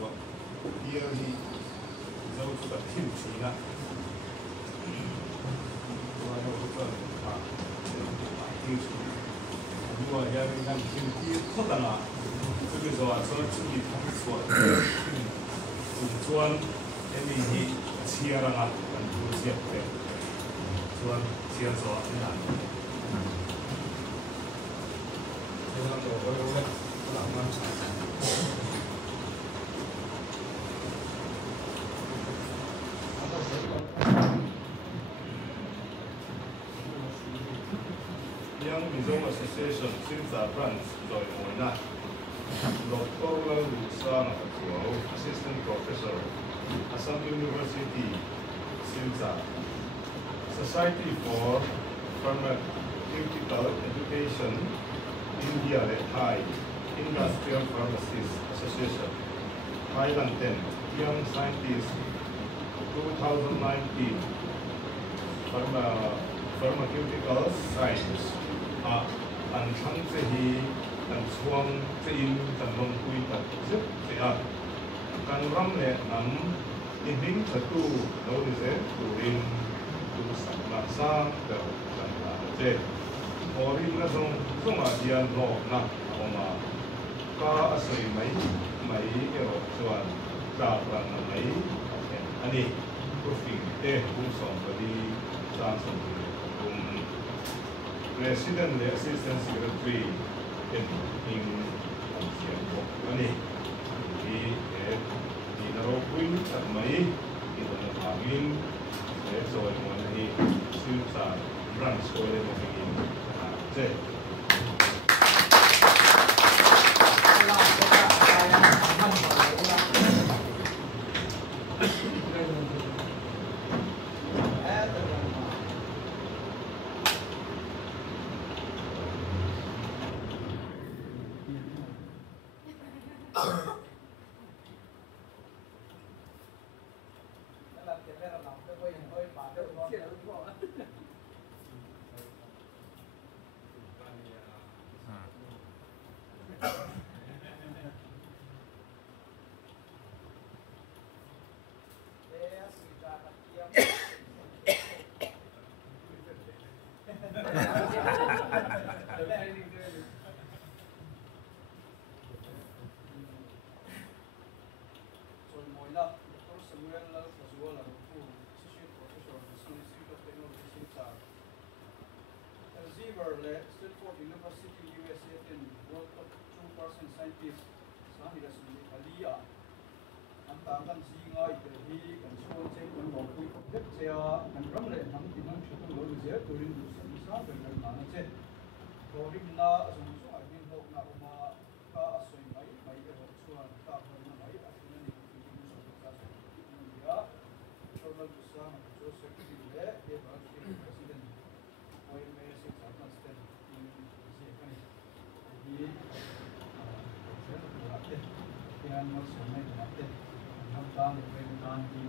số kia thì dâu cho cả thiên chỉ là rồi nó cũng cần phải thiên chỉ nhưng mà giờ mình đang thiên kia không là cái bây giờ số chỉ thằng số chuan em mình chia ra là cần tu siết đấy chuan chia số thế nào thế là tổ đội đâu đấy làm ăn Young Mizong Association since our branch YMA. Dr. Zualtea, Assistant Professor, Assam University, Simsa. Society for Pharmaceutical Education, India, Thai, Industrial Pharmacists Association, Thailand 10, Young Scientist, 2019, Pharmaceutical Science. Anh thắng sẽ hi anh xuông sẽ in anh long quy anh giúp sẽ anh ram lệ nắm in hình thật tu đâu đi sẽ tu in tu sắm mặt sang đầu anh là thế hồi nó xong à điền lọ na ông à cá sợi mấy cái lọ chuan đào ra mấy anh đi profit để cũng xong rồi đi sang xong President and Assistant Secretary in Singapore. Ani, di narokuin at may itanapagin so mo na sa branch ko rin magiging kasi. Stanford University USA in world top 2% scientist Sahira Sumi Alia Antangan Singai Hi kan so che kan lo kui phep che kan ram le nam ti nam chu lo je turin du sam sa kan kan na che torim na sum su a din ho na uma ka asoi mai mai e ho chuan ka ho na mai a tin ni ki ni so ka sa ya chorla du sa na Joseph le e ba president YMA se sa na stand Yang masuk naik nanti, nampak lebih nanti.